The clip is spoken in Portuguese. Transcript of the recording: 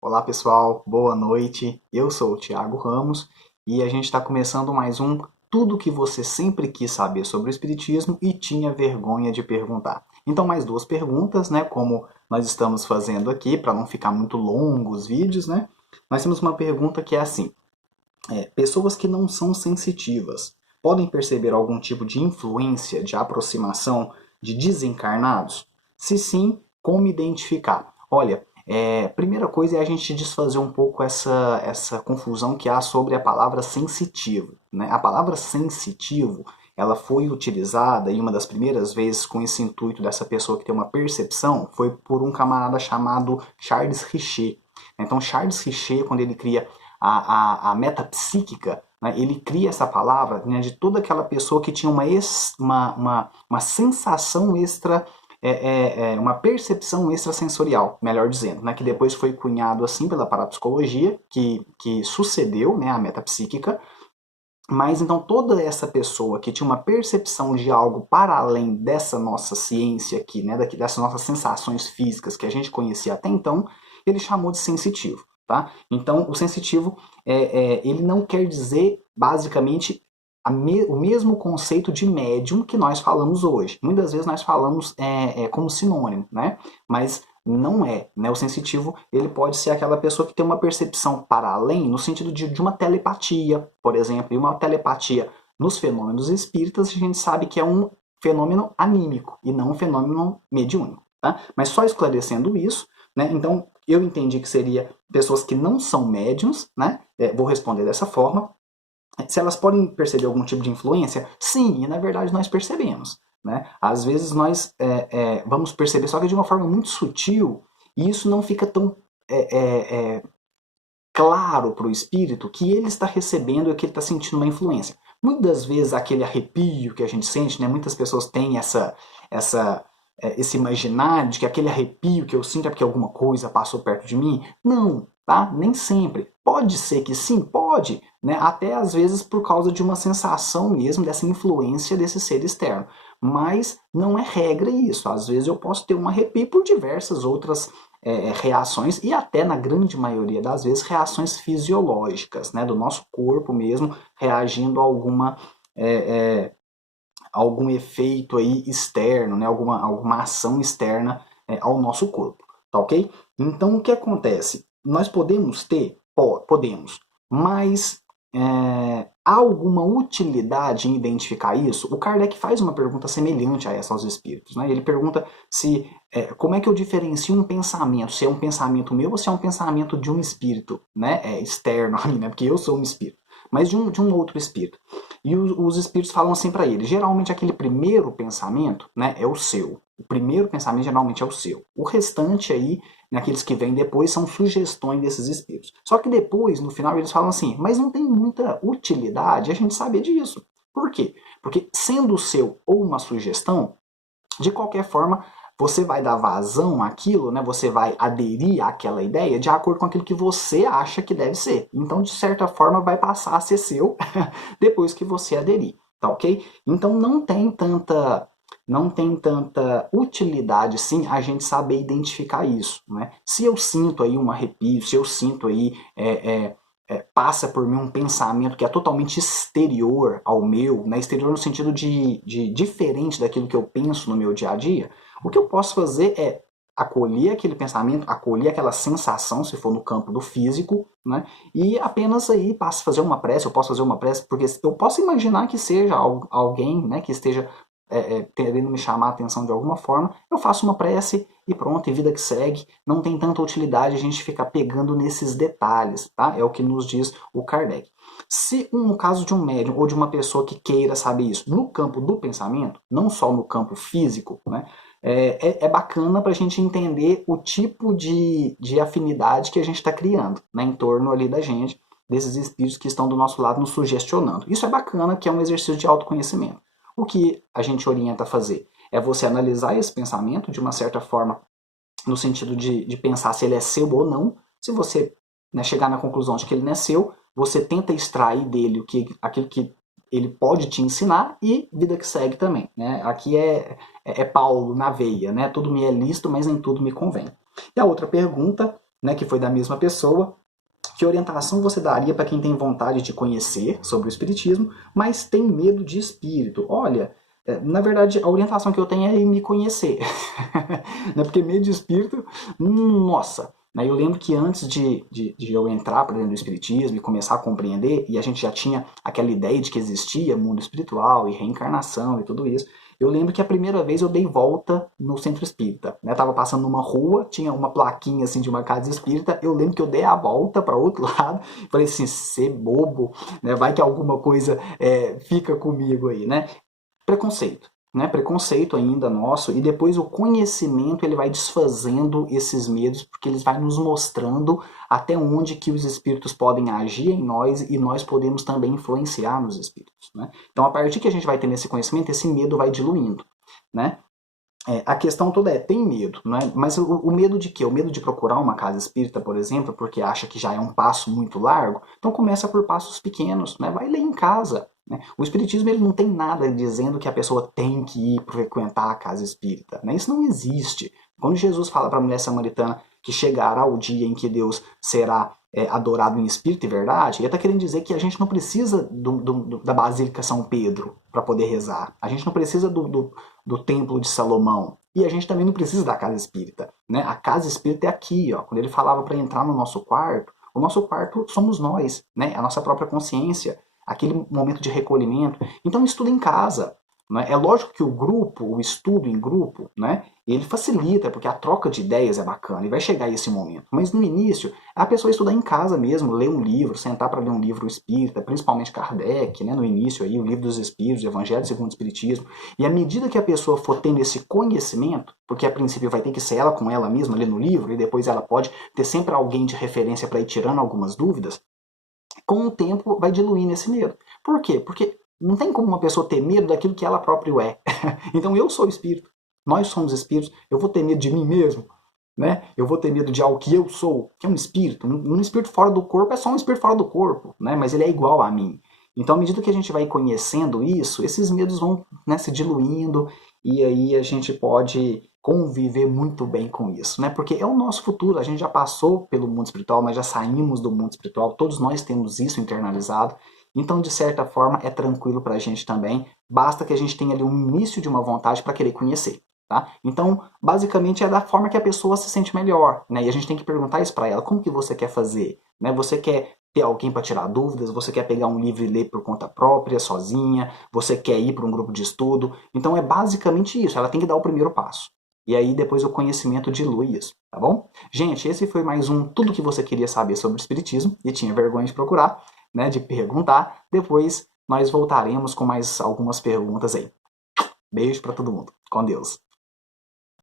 Olá pessoal, boa noite. Eu sou o Thiago Ramos e a gente está começando mais um Tudo que você sempre quis saber sobre o Espiritismo e tinha vergonha de perguntar. Então, mais duas perguntas, né? Como nós estamos fazendo aqui, para não ficar muito longo os vídeos, né? Nós temos uma pergunta que é assim: pessoas que não são sensitivas podem perceber algum tipo de influência, de aproximação de desencarnados? Se sim, como identificar? Olha, primeira coisa é a gente desfazer um pouco essa confusão que há sobre a palavra sensitivo. Né? A palavra sensitivo ela foi utilizada e uma das primeiras vezes com esse intuito dessa pessoa que tem uma percepção foi por um camarada chamado Charles Richer. Então Charles Richer, quando ele cria a metapsíquica, né, ele cria essa palavra, né, de toda aquela pessoa que tinha uma sensação extra, uma percepção extrasensorial, melhor dizendo, né, que depois foi cunhado assim pela parapsicologia, que sucedeu, né, a metapsíquica. Mas então toda essa pessoa que tinha uma percepção de algo para além dessa nossa ciência aqui, né, dessas nossas sensações físicas que a gente conhecia até então, ele chamou de sensitivo. Tá? Então o sensitivo ele não quer dizer basicamente o mesmo conceito de médium que nós falamos hoje. Muitas vezes nós falamos como sinônimo, né? Mas não é, né? O sensitivo ele pode ser aquela pessoa que tem uma percepção para além, no sentido de uma telepatia, por exemplo, e uma telepatia nos fenômenos espíritas a gente sabe que é um fenômeno anímico e não um fenômeno mediúnico, tá? Mas só esclarecendo isso, né? Então eu entendi que seria pessoas que não são médiums, né? Vou responder dessa forma. Se elas podem perceber algum tipo de influência, sim, e na verdade nós percebemos. Né? Às vezes nós vamos perceber, só que de uma forma muito sutil, e isso não fica tão claro para o espírito que ele está recebendo e que ele está sentindo uma influência. Muitas vezes aquele arrepio que a gente sente, né? Muitas pessoas têm essa, esse imaginário de que aquele arrepio que eu sinto é porque alguma coisa passou perto de mim. Não, tá? Nem sempre. Pode ser que sim, pode, né? Até às vezes por causa de uma sensação mesmo dessa influência desse ser externo. Mas não é regra isso. Às vezes eu posso ter um arrepio por diversas outras reações e até na grande maioria das vezes reações fisiológicas, né, do nosso corpo mesmo reagindo a algum efeito aí externo, né, alguma ação externa ao nosso corpo, tá ok? Então o que acontece? Nós podemos ter? Podemos, mas há alguma utilidade em identificar isso? O Kardec faz uma pergunta semelhante a essa aos espíritos. Né? Ele pergunta se como é que eu diferencio um pensamento, se é um pensamento meu ou se é um pensamento de um espírito, né? Externo a mim, né? Porque eu sou um espírito, mas de um outro espírito. E os espíritos falam assim para ele: geralmente aquele primeiro pensamento, né, é o seu. O primeiro pensamento geralmente é o seu. O restante aí, naqueles que vêm depois, são sugestões desses espíritos. Só que depois, no final, eles falam assim: mas não tem muita utilidade a gente saber disso. Por quê? Porque sendo o seu ou uma sugestão, de qualquer forma, você vai dar vazão àquilo, né? Você vai aderir àquela ideia de acordo com aquilo que você acha que deve ser. Então, de certa forma, vai passar a ser seu depois que você aderir, tá ok? Então, não tem tanta utilidade, sim, a gente saber identificar isso, né? Se eu sinto aí um arrepio, se eu sinto aí passa por mim um pensamento que é totalmente exterior ao meu, né? Exterior no sentido de diferente daquilo que eu penso no meu dia a dia, o que eu posso fazer é acolher aquele pensamento, acolher aquela sensação, se for no campo do físico, né? E apenas aí passo a fazer uma prece, eu posso fazer uma prece, porque eu posso imaginar que seja alguém, né, que esteja querendo me chamar a atenção de alguma forma, eu faço uma prece e pronto, e vida que segue. Não tem tanta utilidade a gente ficar pegando nesses detalhes, tá? É o que nos diz o Kardec. Se no caso de um médium ou de uma pessoa que queira saber isso no campo do pensamento, não só no campo físico, né? É bacana para a gente entender o tipo de afinidade que a gente está criando, né, em torno ali da gente, desses espíritos que estão do nosso lado nos sugestionando. Isso é bacana, que é um exercício de autoconhecimento. O que a gente orienta a fazer é você analisar esse pensamento de uma certa forma, no sentido de pensar se ele é seu ou não. Se você, né, chegar na conclusão de que ele não é seu, você tenta extrair dele aquilo que ele pode te ensinar e vida que segue também. Né? Aqui é Paulo na veia, né? Tudo me é lícito, mas nem tudo me convém. E a outra pergunta né, que foi da mesma pessoa. Que orientação você daria para quem tem vontade de conhecer sobre o espiritismo, mas tem medo de espírito? Olha, na verdade, a orientação que eu tenho é me conhecer. Né? Porque medo de espírito, nossa. Né? Eu lembro que antes de eu entrar para dentro do espiritismo e começar a compreender, e a gente já tinha aquela ideia de que existia mundo espiritual e reencarnação e tudo isso, eu lembro que a primeira vez eu dei volta no centro espírita. Né? Tava passando numa rua, tinha uma plaquinha assim de uma casa espírita. Eu lembro que eu dei a volta para outro lado. Falei assim, ser bobo, né? Vai que alguma coisa fica comigo aí, né? Preconceito. Né, preconceito ainda nosso, e depois o conhecimento ele vai desfazendo esses medos, porque eles vai nos mostrando até onde que os espíritos podem agir em nós e nós podemos também influenciar nos espíritos. Né? Então, a partir que a gente vai ter esse conhecimento, esse medo vai diluindo. Né? A questão toda tem medo, né? Mas o medo de quê? O medo de procurar uma casa espírita, por exemplo, porque acha que já é um passo muito largo. Então começa por passos pequenos, né? Vai ler em casa. Né? O espiritismo ele não tem nada dizendo que a pessoa tem que ir frequentar a casa espírita. Né? Isso não existe. Quando Jesus fala para a mulher samaritana que chegará o dia em que Deus será adorado em espírito e verdade, ele está querendo dizer que a gente não precisa da Basílica São Pedro para poder rezar. A gente não precisa do Templo de Salomão. E a gente também não precisa da casa espírita. Né? A casa espírita é aqui. Ó. Quando ele falava para entrar no nosso quarto, o nosso quarto somos nós, né? A nossa própria consciência, aquele momento de recolhimento. Então estuda em casa. Né? É lógico que o grupo, o estudo em grupo, né? Ele facilita, porque a troca de ideias é bacana e vai chegar esse momento. Mas no início, a pessoa estudar em casa mesmo, ler um livro, sentar para ler um livro espírita, principalmente Kardec, né? No início aí, o Livro dos Espíritos, o Evangelho segundo o Espiritismo. E à medida que a pessoa for tendo esse conhecimento, porque a princípio vai ter que ser ela com ela mesma, ler no livro, e depois ela pode ter sempre alguém de referência para ir tirando algumas dúvidas, com o tempo vai diluindo esse medo. Por quê? Porque não tem como uma pessoa ter medo daquilo que ela própria é. Então eu sou espírito, nós somos espíritos, eu vou ter medo de mim mesmo, né? Eu vou ter medo de algo que eu sou, que é um espírito. Um espírito fora do corpo é só um espírito fora do corpo, né? Mas ele é igual a mim. Então, à medida que a gente vai conhecendo isso, esses medos vão, né, se diluindo e aí a gente pode conviver muito bem com isso, né? Porque é o nosso futuro, a gente já passou pelo mundo espiritual, nós já saímos do mundo espiritual, todos nós temos isso internalizado, então de certa forma é tranquilo para a gente também, basta que a gente tenha ali um início de uma vontade para querer conhecer. Tá? Então, basicamente é da forma que a pessoa se sente melhor, né? E a gente tem que perguntar isso para ela, como que você quer fazer? Né? Você quer ter alguém para tirar dúvidas? Você quer pegar um livro e ler por conta própria, sozinha? Você quer ir para um grupo de estudo? Então é basicamente isso, ela tem que dar o primeiro passo. E aí depois o conhecimento dilui isso, tá bom? Gente, esse foi mais um Tudo que você queria saber sobre o Espiritismo e tinha vergonha de procurar, né? De perguntar. Depois nós voltaremos com mais algumas perguntas aí. Beijo para todo mundo. Com Deus.